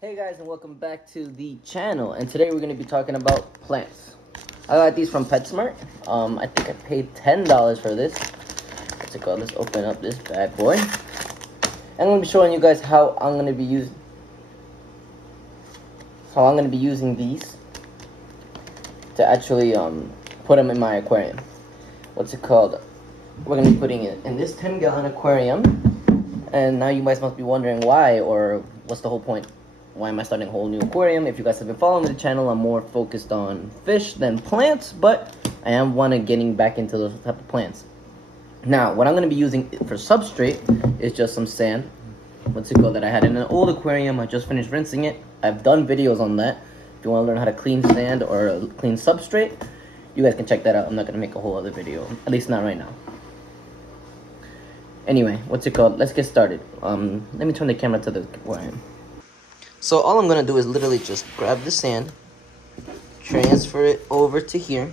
Hey guys, and welcome back to the channel. And today we're going to be talking about plants. I got these from PetSmart. I think I paid $10 for this. What's it called? Let's open up this bad boy. And I'm going to be showing you guys how I'm going to be using these to actually put them in my aquarium. What's it called? We're going to be putting it in this 10-gallon aquarium. And now you guys must be wondering why, or what's the whole point? Why am I starting a whole new aquarium? If you guys have been following the channel, I'm more focused on fish than plants, but I am getting back into those type of plants. Now, what I'm going to be using for substrate is just some sand. What's it called? That I had in an old aquarium. I just finished rinsing it. I've done videos on that. If you want to learn how to clean sand or clean substrate, you guys can check that out. I'm not going to make a whole other video, at least not right now. Anyway, what's it called? Let's get started. Let me turn the camera to the aquarium. So all I'm going to do is literally just grab the sand, transfer it over to here,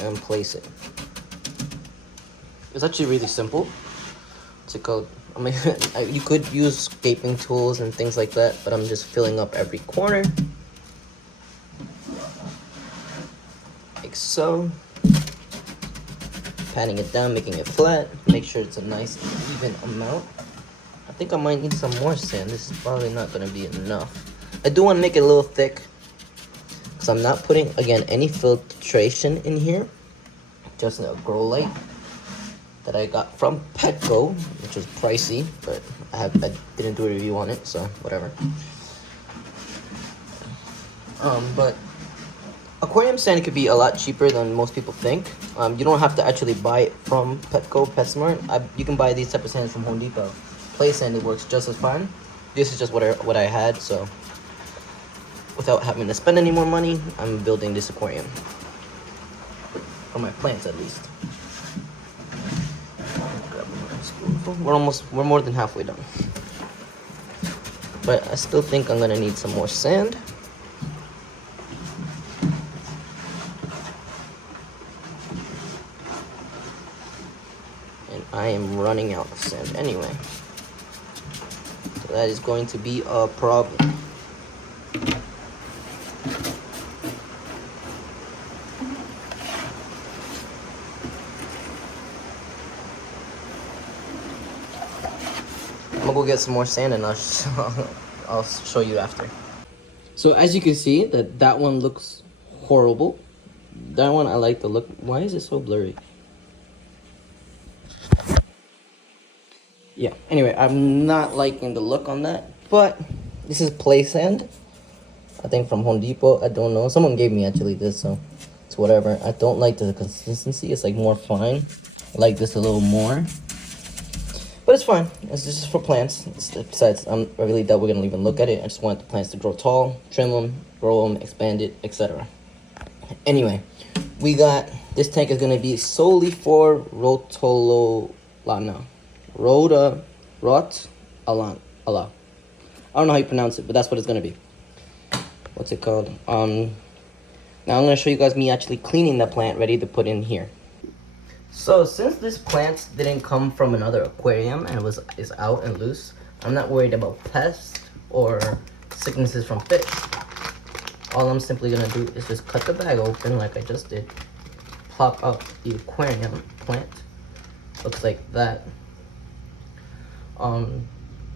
and place it. It's actually really simple. What's it called? I mean, you could use scraping tools and things like that, but I'm just filling up every corner. Like so. Patting it down, making it flat. Make sure it's a nice, even amount. I think I might need some more sand. This is probably not going to be enough. I do want to make it a little thick, because I'm not putting, again, any filtration in here. Just a grow light that I got from Petco, which was pricey, but I didn't do a review on it, so whatever. But aquarium sand could be a lot cheaper than most people think. You don't have to actually buy it from Petco, PetSmart. You can buy these type of sands from Home Depot. Play sand, it works just as fine. This is just what I had, so without having to spend any more money, I'm building this aquarium. For my plants, at least. We're more than halfway done. But I still think I'm gonna need some more sand. And I am running out of sand anyway. So that is going to be a problem. I'm gonna go get some more sand and I'll show you after. So as you can see, that one looks horrible. That one I like the look. Why is it so blurry? Yeah, anyway, I'm not liking the look on that, but this is play sand. I think from Home Depot. I don't know. Someone gave me actually this, so it's whatever. I don't like the consistency. It's like more fine. I like this a little more. But it's fine. It's just for plants. Besides, I really doubt we're going to even look at it. I just want the plants to grow tall, trim them, grow them, expand it, etc. Anyway, we got... This tank is going to be solely for Rotolana. Rota Rot Alan Allah. I don't know how you pronounce it, but that's what it's gonna be. What's it called? Now I'm gonna show you guys me actually cleaning the plant ready to put in here. So since this plant didn't come from another aquarium and is out and loose, I'm not worried about pests or sicknesses from fish. All I'm simply gonna do is just cut the bag open like I just did, plop out the aquarium plant. Looks like that. I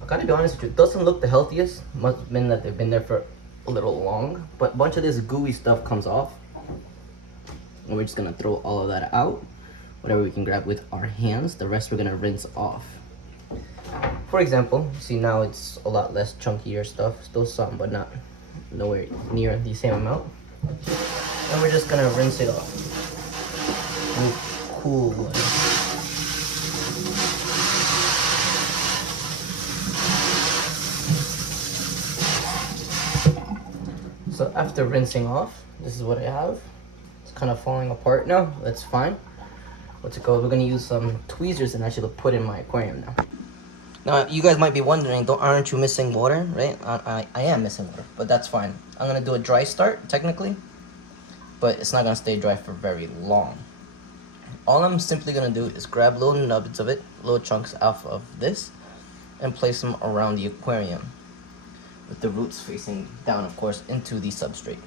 gotta be honest with you, it doesn't look the healthiest. Must have been that they've been there for a little long, but a bunch of this gooey stuff comes off, and we're just gonna throw all of that out. Whatever we can grab with our hands, the rest we're gonna rinse off. For example, see now it's a lot less chunkier stuff, still some, but not nowhere near the same amount. And we're just gonna rinse it off with cool water. So after rinsing off, this is what I have. It's kind of falling apart now. That's fine. What's it called? We're gonna use some tweezers and actually put in my aquarium now. Now you guys might be wondering, aren't you missing water, right? I am missing water, but that's fine. I'm gonna do a dry start technically, but it's not gonna stay dry for very long. All I'm simply gonna do is grab little nuggets of it, little chunks off of this, and place them around the aquarium. with the roots facing down, of course, into the substrate.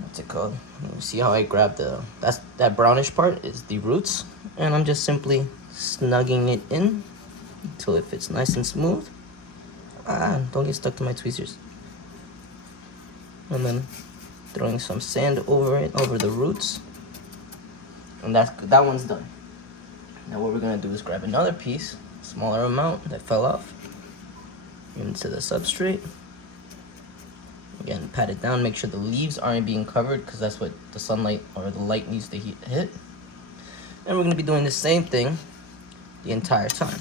What's it called? You see how I grab that brownish part is the roots, and I'm just simply snugging it in until it fits nice and smooth. Don't get stuck to my tweezers. And then throwing some sand over it, over the roots, and that one's done. Now what we're gonna do is grab another piece, smaller amount that fell off, into the substrate. Again, pat it down, make sure the leaves aren't being covered because that's what the sunlight or the light needs to hit. And we're gonna be doing the same thing the entire time.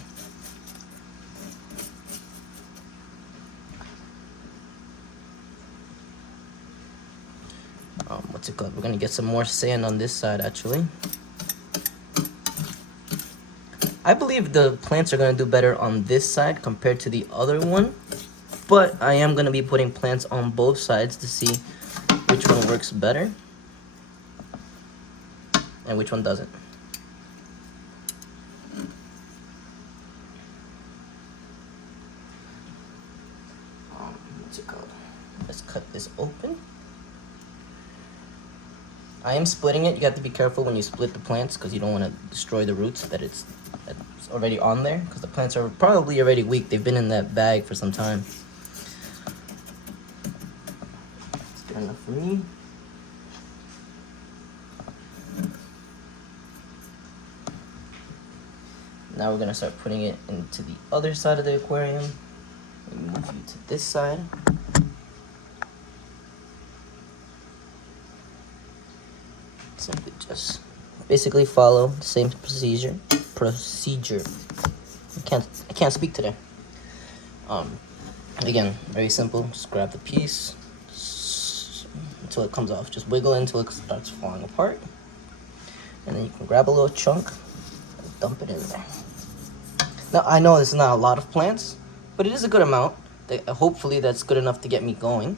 What's it called? We're gonna get some more sand on this side actually. I believe the plants are gonna do better on this side compared to the other one, but I am gonna be putting plants on both sides to see which one works better and which one doesn't. What's it called? Let's cut this open. I am splitting it. You have to be careful when you split the plants because you don't want to destroy the roots that's already on there, because the plants are probably already weak. They've been in that bag for some time. That's good enough for me. Now we're going to start putting it into the other side of the aquarium. Move you to this side. Simply just basically follow the same procedure. I can't speak today. Again, very simple. Just grab the piece until it comes off. Just wiggle until it starts falling apart, and then you can grab a little chunk and dump it in there. Now I know this is not a lot of plants, but it is a good amount. Hopefully that's good enough to get me going.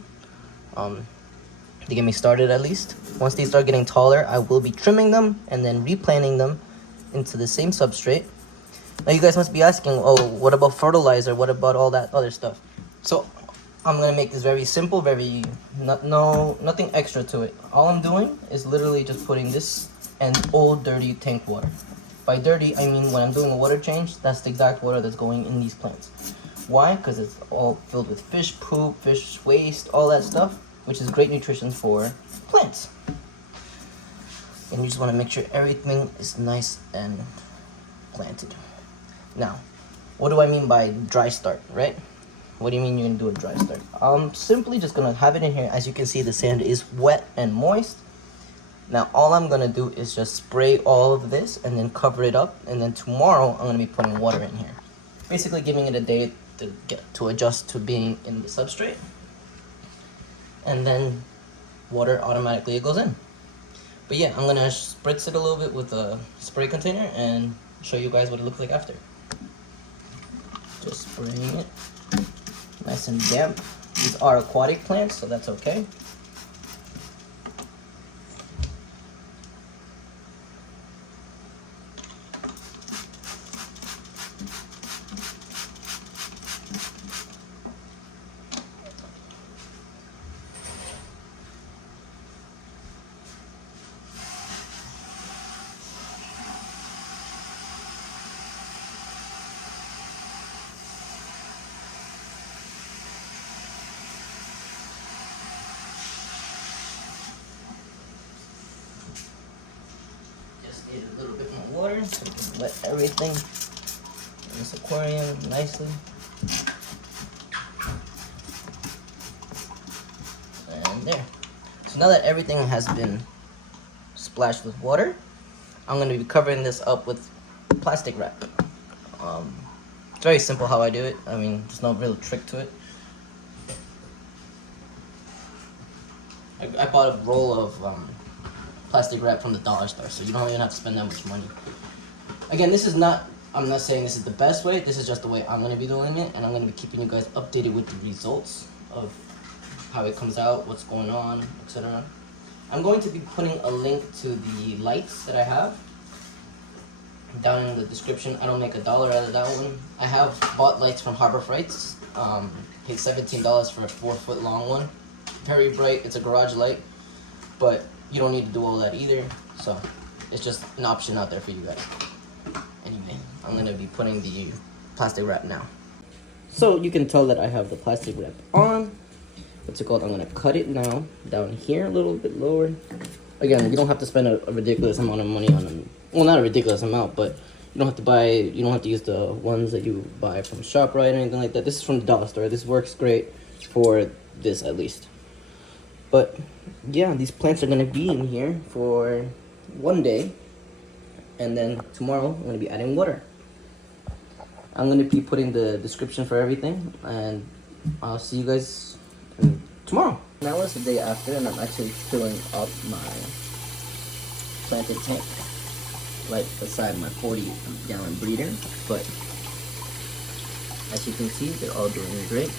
To get me started at least. Once they start getting taller, I will be trimming them and then replanting them into the same substrate. Now you guys must be asking, oh, what about fertilizer? What about all that other stuff? So I'm gonna make this very simple, nothing extra to it. All I'm doing is literally just putting this and old dirty tank water. By dirty, I mean when I'm doing a water change, that's the exact water that's going in these plants. Why? Because it's all filled with fish poop, fish waste, all that stuff, which is great nutrition for plants. And you just want to make sure everything is nice and planted. Now, what do I mean by dry start, right? What do you mean you're going to do a dry start? I'm simply just going to have it in here. As you can see, the sand is wet and moist. Now, all I'm going to do is just spray all of this and then cover it up. And then tomorrow, I'm going to be putting water in here. Basically giving it a day to adjust to being in the substrate. And then water automatically goes in. But yeah, I'm gonna spritz it a little bit with a spray container and show you guys what it looks like after. Just spraying it nice and damp. These are aquatic plants, so that's okay. Need a little bit more water so we can wet everything in this aquarium nicely. And there. So now that everything has been splashed with water, I'm going to be covering this up with plastic wrap. It's very simple how I do it. I mean, there's no real trick to it. I bought a roll of plastic wrap from the dollar store, so you don't even have to spend that much money. Again, I'm not saying this is the best way, this is just the way I'm going to be doing it, and I'm going to be keeping you guys updated with the results of how it comes out, what's going on, etc. I'm going to be putting a link to the lights that I have down in the description. I don't make $1 out of that one. I have bought lights from Harbor Freights. Paid $17 for a 4-foot long one. Very bright. It's a garage light, but you don't need to do all that either. So it's just an option out there for you guys. Anyway, I'm gonna be putting the plastic wrap now. So you can tell that I have the plastic wrap on. What's it called? I'm gonna cut it now down here a little bit lower. Again, you don't have to spend a ridiculous amount of money on them. Well, not a ridiculous amount, but you don't have to buy. You don't have to use the ones that you buy from ShopRite or anything like that. This is from the dollar store. This works great for this at least. But yeah, these plants are gonna be in here for one day, and then tomorrow I'm gonna be adding water. I'm gonna be putting the description for everything, and I'll see you guys tomorrow. Now it's the day after, and I'm actually filling up my planted tank right beside my 40-gallon breeder. But as you can see, they're all doing great.